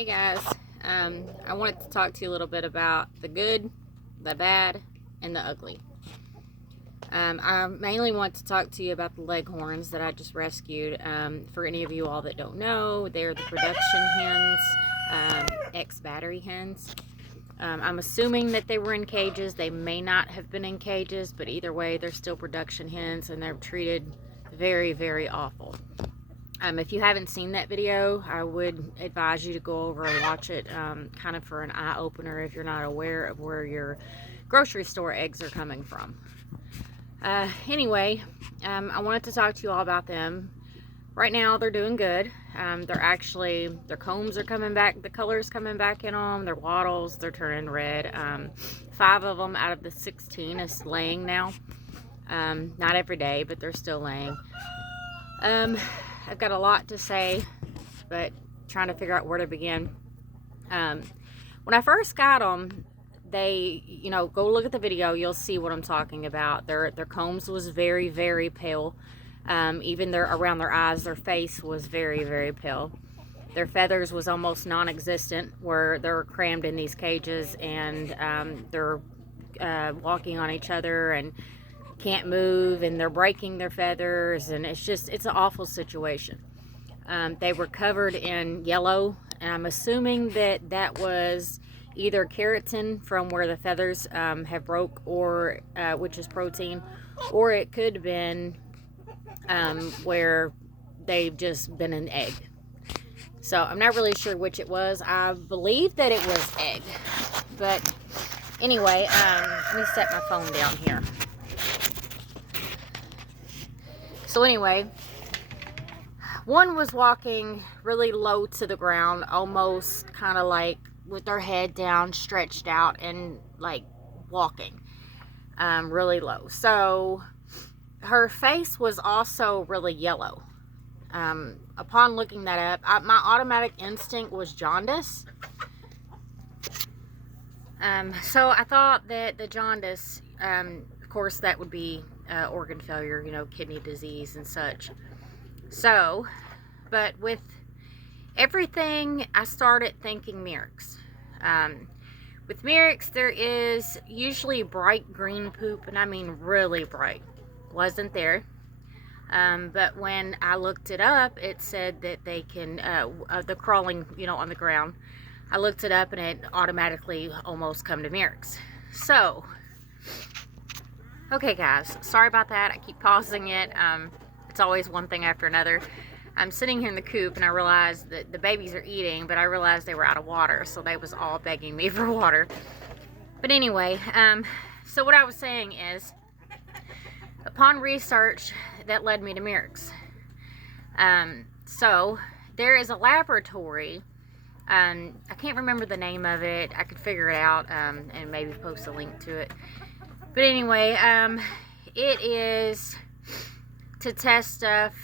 Hey guys, I wanted to talk to you a little bit about the good, the bad, and the ugly. I mainly want to talk to you about the leghorns that I just rescued. For any of you all that don't know, they're the production hens, ex-battery hens. I'm assuming that they were in cages. They may not have been in cages, but either way, they're still production hens, and they're treated very, very awful. If you haven't seen that video, I would advise you to go over and watch it, kind of for an eye-opener if you're not aware of where your grocery store eggs are coming from. Anyway, I wanted to talk to you all about them. Right now, they're doing good. Their combs are coming back, the color's coming back in them, their wattles, they're turning red. 5 of them out of the 16 is laying now. Not every day, but they're still laying. I've got a lot to say, but trying to figure out where to begin. When I first got them, they, go look at the video, you'll see what I'm talking about. Their combs was very, very pale. Even around their eyes, their face was very, very pale. Their feathers was almost non-existent, where they're crammed in these cages, and they're walking on each other and can't move, and they're breaking their feathers, and it's an awful situation. They were covered in yellow, and I'm assuming that was either keratin from where the feathers have broke, or which is protein, or it could have been where they've just been an egg. So I'm not really sure which it was. I believe that it was egg, but anyway, let me set my phone down here. So anyway, one was walking really low to the ground, almost kind of like with her head down, stretched out, and like walking really low. So her face was also really yellow. Upon looking that up, my automatic instinct was jaundice. So I thought that the jaundice, of course, that would be organ failure, kidney disease and such. So, but with everything, I started thinking Merrick's. With Merrick's, there is usually bright green poop, and I mean really bright. Wasn't there. But when I looked it up, it said that they can, the crawling, on the ground. I looked it up, and it automatically almost come to Merrick's. So, okay guys, sorry about that. I keep pausing it. It's always one thing after another. I'm sitting here in the coop, and I realized that the babies are eating, but I realized they were out of water, so they was all begging me for water. But anyway, so what I was saying is, upon research, that led me to Merrick's. So there is a laboratory. I can't remember the name of it. I could figure it out and maybe post a link to it. But anyway, it is to test stuff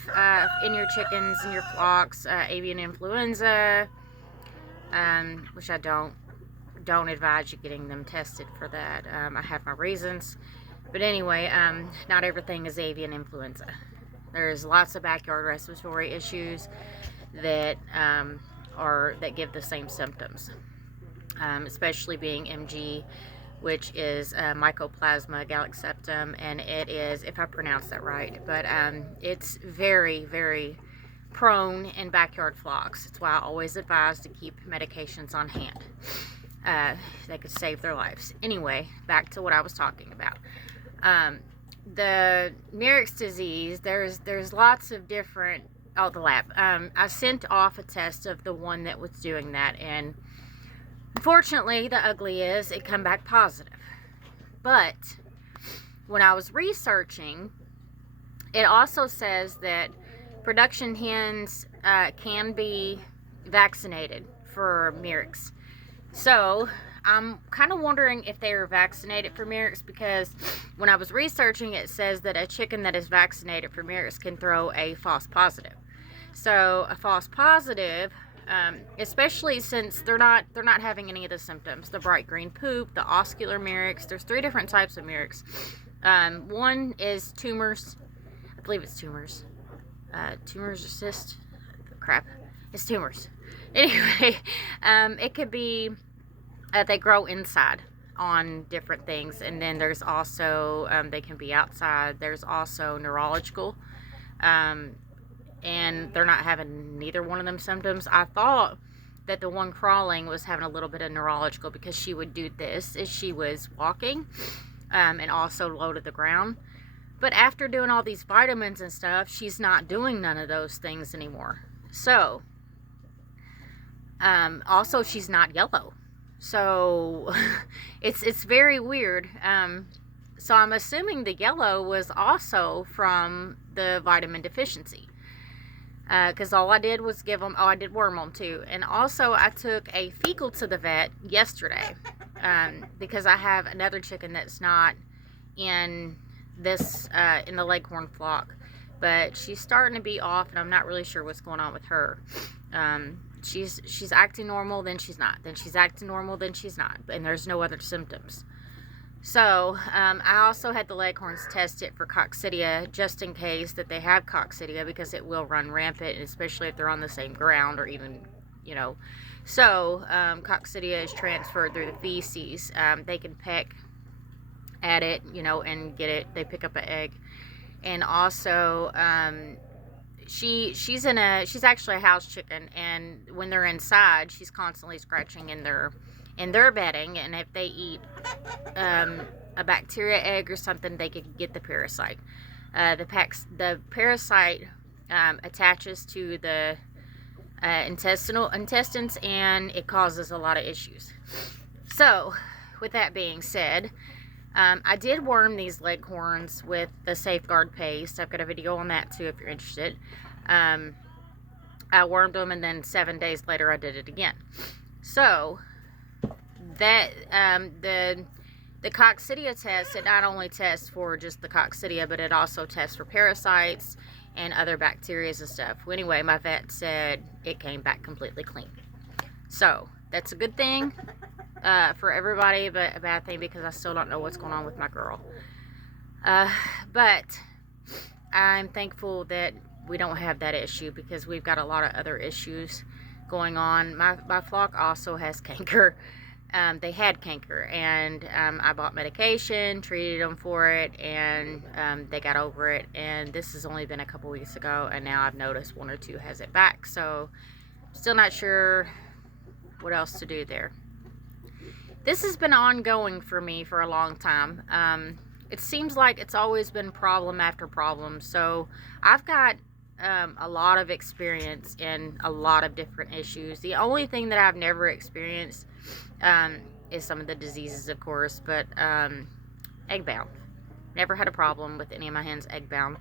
in your chickens and your flocks, avian influenza, which I don't advise you getting them tested for that. I have my reasons. But anyway, not everything is avian influenza. There's lots of backyard respiratory issues that that give the same symptoms, especially being MG, which is Mycoplasma gallic-septum, and it is, if I pronounce that right, but it's very, very prone in backyard flocks. It's why I always advise to keep medications on hand. They could save their lives. Anyway, back to what I was talking about. The Merrick's disease, there's lots of different, the lab. I sent off a test of the one that was doing that, and unfortunately, the ugly is, it come back positive. But when I was researching, it also says that production hens can be vaccinated for Merrick's. So I'm kind of wondering if they are vaccinated for Merrick's, because when I was researching, it says that a chicken that is vaccinated for Merrick's can throw a false positive. So a false positive, especially since they're not having any of the symptoms, the bright green poop, the oscular Merrick's. There's 3 different types of Merrick's. One is tumors. I believe it's tumors. Tumors or cyst. Crap. It's tumors. Anyway, it could be they grow inside on different things, and then there's also they can be outside. There's also neurological, and they're not having neither one of them symptoms. I thought that the one crawling was having a little bit of neurological because she would do this as she was walking, and also low to the ground. But after doing all these vitamins and stuff, she's not doing none of those things anymore. So, also she's not yellow. So, it's very weird. So I'm assuming the yellow was also from the vitamin deficiency. Because all I did was give them, I did worm them too. And also I took a fecal to the vet yesterday. Because I have another chicken that's not in this, in the Leghorn flock. But she's starting to be off, and I'm not really sure what's going on with her. She's acting normal, then she's not. Then she's acting normal, then she's not. And there's no other symptoms. So, I also had the Leghorns test it for coccidia, just in case that they have coccidia, because it will run rampant, especially if they're on the same ground, or even, you know. So, coccidia is transferred through the feces. They can peck at it, you know, and get it. They pick up an egg. And also, she's actually a house chicken, and when they're inside, she's constantly scratching in their bedding, and if they eat a bacteria egg or something, they could get the parasite. The parasite attaches to the intestines, and it causes a lot of issues. So, with that being said, I did worm these Leghorns with the Safeguard paste. I've got a video on that too if you're interested. I wormed them, and then 7 days later I did it again. So that the coccidia test, it not only tests for just the coccidia, but it also tests for parasites and other bacteria and stuff. Well, anyway, my vet said it came back completely clean. So that's a good thing for everybody, but a bad thing because I still don't know what's going on with my girl. But I'm thankful that we don't have that issue, because we've got a lot of other issues going on. My flock also has canker. They had canker, and I bought medication, treated them for it, and they got over it. And this has only been a couple weeks ago, and now I've noticed one or two has it back. So still not sure what else to do there. This has been ongoing for me for a long time. It seems like it's always been problem after problem. So I've got a lot of experience in a lot of different issues. The only thing that I've never experienced is some of the diseases, of course, but egg bound. Never had a problem with any of my hens egg bound,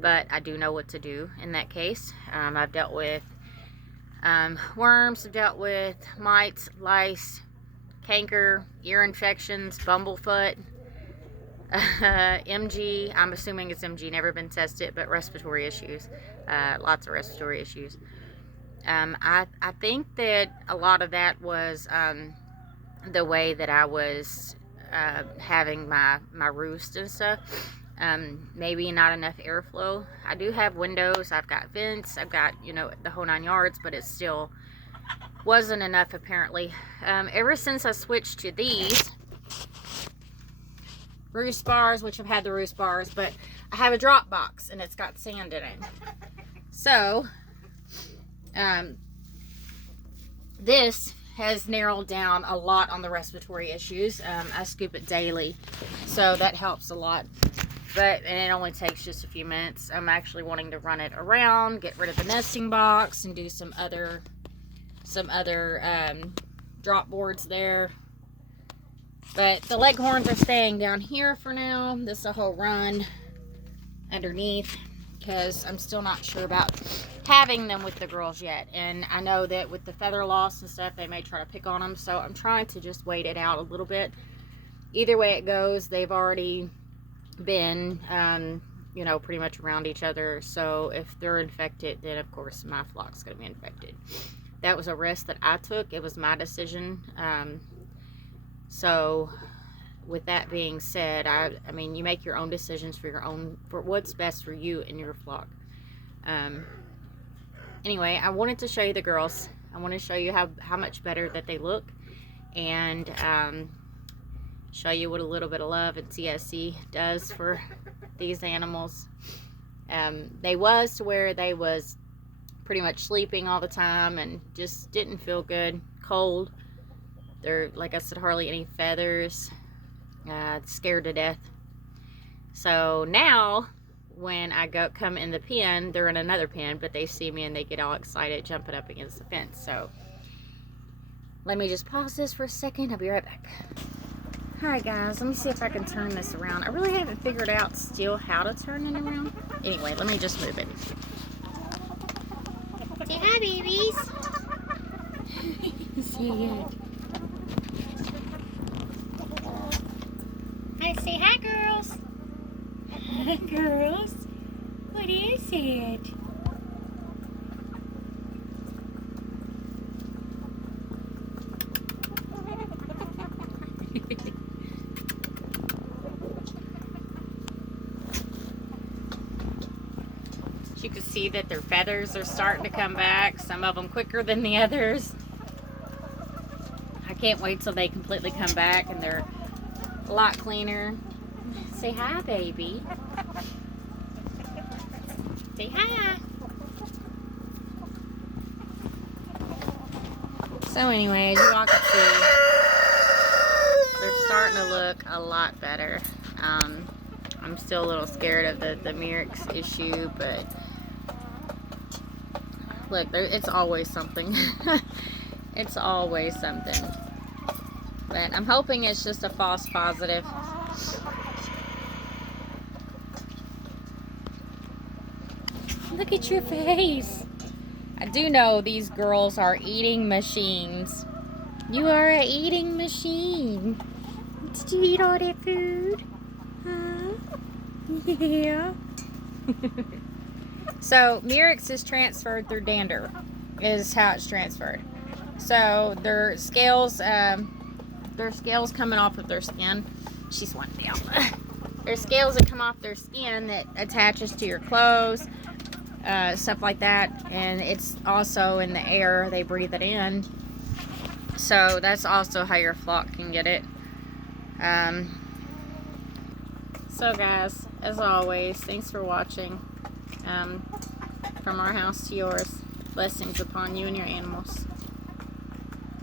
but I do know what to do in that case. I've dealt with worms, I've dealt with mites, lice, canker, ear infections, bumblefoot, MG. I'm assuming it's MG, never been tested, but respiratory issues, lots of respiratory issues. I think that a lot of that was the way that I was having my roost and stuff. Maybe not enough airflow. I do have windows, I've got vents, I've got, you know, the whole 9 yards, but it still wasn't enough apparently. Ever since I switched to these roost bars, which I've had the roost bars, but I have a drop box and it's got sand in it. So, this has narrowed down a lot on the respiratory issues. I scoop it daily, so that helps a lot. And it only takes just a few minutes. I'm actually wanting to run it around, get rid of the nesting box, and do some other drop boards there. But the Leghorns are staying down here for now. This is a whole run underneath, because I'm still not sure about having them with the girls yet. And I know that with the feather loss and stuff, they may try to pick on them. So I'm trying to just wait it out a little bit. Either way it goes, they've already been, you know, pretty much around each other. So if they're infected, then of course my flock's going to be infected. That was a risk that I took. It was my decision. So with that being said, I mean, you make your own decisions for what's best for you and your flock. Anyway, I wanted to show you the girls. I want to show you how much better that they look, and show you what a little bit of love and CSC does for these animals. They was to where they was pretty much sleeping all the time and just didn't feel good, cold. They're, like I said, hardly any feathers, scared to death. So now when I come in the pen, they're in another pen, but they see me and they get all excited jumping up against the fence. So let me just pause this for a second. I'll be right back. Alright guys, let me see if I can turn this around. I really haven't figured out still how to turn it around. Anyway, let me just move it. Say hi, babies. Say it. Hi, say hi, girls. Hi, girls. What is it? You can see that their feathers are starting to come back, some of them quicker than the others. I can't wait till they completely come back and they're a lot cleaner. Say hi, baby. Say hi. So anyway, as you all can see, they're starting to look a lot better. I'm still a little scared of the Murex issue, but look, it's always something. It's always something. But I'm hoping it's just a false positive. Look at your face. I do know these girls are eating machines. You are an eating machine. Did you eat all that food? Huh? Yeah. So Murex is transferred through dander, is how it's transferred. So their scales coming off of their skin. She's one down. There's scales that come off their skin that attaches to your clothes, stuff like that, and it's also in the air. They breathe it in. So that's also how your flock can get it. So guys, as always, thanks for watching. From our house to yours, blessings upon you and your animals.